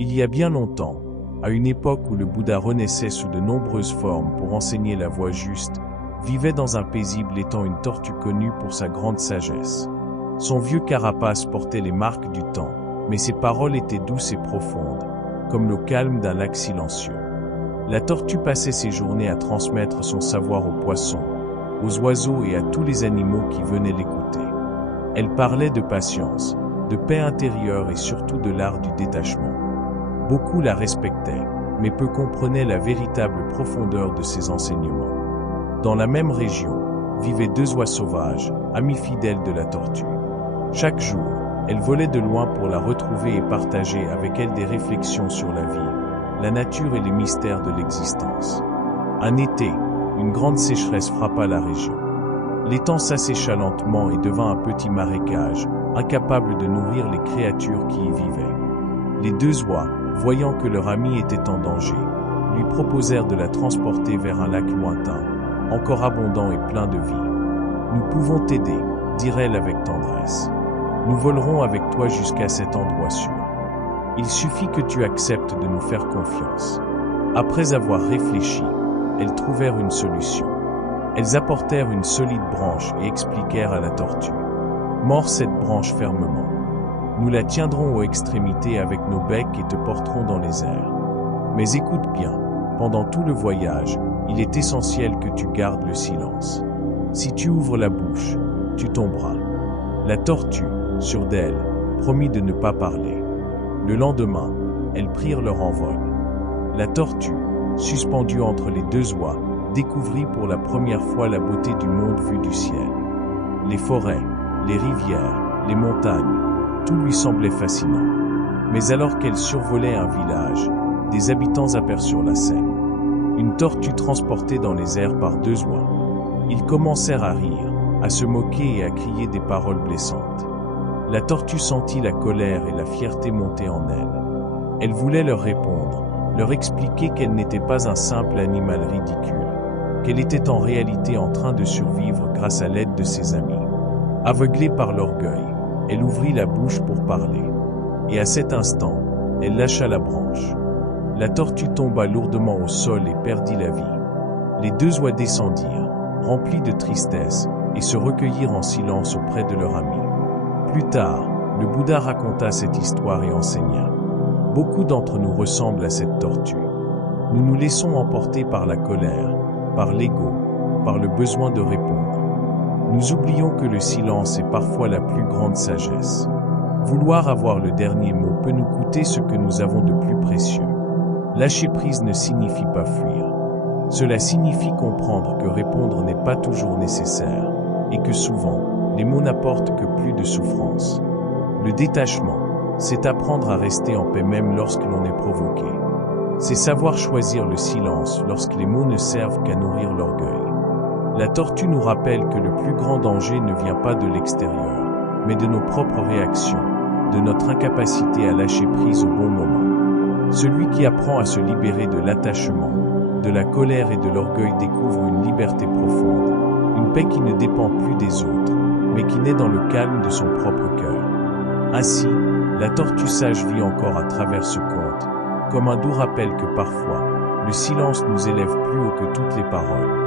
Il y a bien longtemps, à une époque où le Bouddha renaissait sous de nombreuses formes pour enseigner la voie juste, vivait dans un paisible étang une tortue connue pour sa grande sagesse. Son vieux carapace portait les marques du temps, mais ses paroles étaient douces et profondes, comme l'eau calme d'un lac silencieux. La tortue passait ses journées à transmettre son savoir aux poissons, aux oiseaux et à tous les animaux qui venaient l'écouter. Elle parlait de patience, de paix intérieure et surtout de l'art du détachement. Beaucoup la respectaient, mais peu comprenaient la véritable profondeur de ses enseignements. Dans la même région, vivaient deux oies sauvages, amis fidèles de la tortue. Chaque jour, elle volait de loin pour la retrouver et partager avec elle des réflexions sur la vie, la nature et les mystères de l'existence. Un été, une grande sécheresse frappa la région. L'étang s'assécha lentement et devint un petit marécage, incapable de nourrir les créatures qui y vivaient. Les deux oies, voyant que leur ami était en danger, lui proposèrent de la transporter vers un lac lointain, encore abondant et plein de vie. « Nous pouvons t'aider, » dit-elle avec tendresse. « Nous volerons avec toi jusqu'à cet endroit sûr. Il suffit que tu acceptes de nous faire confiance. » Après avoir réfléchi, elles trouvèrent une solution. Elles apportèrent une solide branche et expliquèrent à la tortue. « Mords cette branche fermement. Nous la tiendrons aux extrémités avec nos becs et te porterons dans les airs. Mais écoute bien, pendant tout le voyage, il est essentiel que tu gardes le silence. Si tu ouvres la bouche, tu tomberas. » La tortue, sûre d'elle, promit de ne pas parler. Le lendemain, elles prirent leur envol. La tortue, suspendue entre les deux oies, découvrit pour la première fois la beauté du monde vu du ciel. Les forêts, les rivières, les montagnes, tout lui semblait fascinant. Mais alors qu'elle survolait un village, des habitants aperçurent la scène. Une tortue transportée dans les airs par deux oies. Ils commencèrent à rire, à se moquer et à crier des paroles blessantes. La tortue sentit la colère et la fierté monter en elle. Elle voulait leur répondre, leur expliquer qu'elle n'était pas un simple animal ridicule, qu'elle était en réalité en train de survivre grâce à l'aide de ses amis. Aveuglée par l'orgueil, elle ouvrit la bouche pour parler. Et à cet instant, elle lâcha la branche. La tortue tomba lourdement au sol et perdit la vie. Les deux oies descendirent, remplies de tristesse, et se recueillirent en silence auprès de leur ami. Plus tard, le Bouddha raconta cette histoire et enseigna. Beaucoup d'entre nous ressemblent à cette tortue. Nous nous laissons emporter par la colère, par l'ego, par le besoin de répondre. Nous oublions que le silence est parfois la plus grande sagesse. Vouloir avoir le dernier mot peut nous coûter ce que nous avons de plus précieux. Lâcher prise ne signifie pas fuir. Cela signifie comprendre que répondre n'est pas toujours nécessaire, et que souvent, les mots n'apportent que plus de souffrance. Le détachement, c'est apprendre à rester en paix même lorsque l'on est provoqué. C'est savoir choisir le silence lorsque les mots ne servent qu'à nourrir l'orgueil. La tortue nous rappelle que le plus grand danger ne vient pas de l'extérieur, mais de nos propres réactions, de notre incapacité à lâcher prise au bon moment. Celui qui apprend à se libérer de l'attachement, de la colère et de l'orgueil découvre une liberté profonde, une paix qui ne dépend plus des autres, mais qui naît dans le calme de son propre cœur. Ainsi, la tortue sage vit encore à travers ce conte, comme un doux rappel que parfois, le silence nous élève plus haut que toutes les paroles.